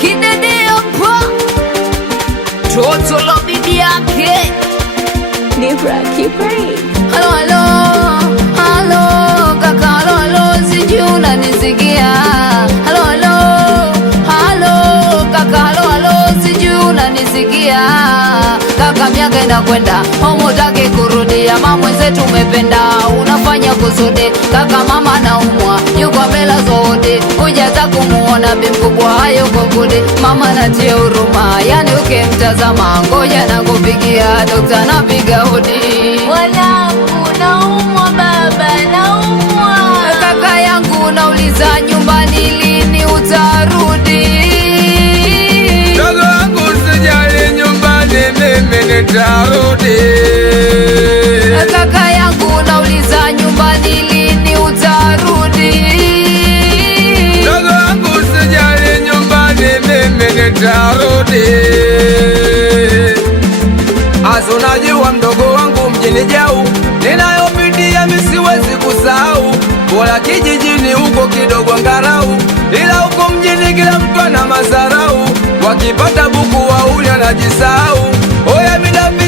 Kidede hapa toto la bibi yake Nibra Kipri. halo halo halo kaka halo halo sijui unanisikia halo halo halo kaka halo halo sijui unanisikia kaka miaka inakwenda homotaki kurudia mama zetu umependa unafanya kusudi kaka mama naumwa yuko mbele zote hujata kumuona bimkubwa hayo kokudi mama natia huruma yani ukimtazama ngoja na kupigia dokta napiga hodi Wanangu naumwa baba, naumwa. kaka yangu nauliza nyumbani lini utarudi Dogo wangu sijali nyumbani mimi nitarudi. kaka yangu nauliza nyumbani lini utarudi Dogo wangu sijali nyumbani mimi nitarudi. Asunajua mdogo wangu mjini Jau ninayopitia misiwezi kusahau, bora kijijini huko kidogo ngarau, ila huko mjini kila mtu ana masarau, wakipata buku wauli anajisahau. Oya midafi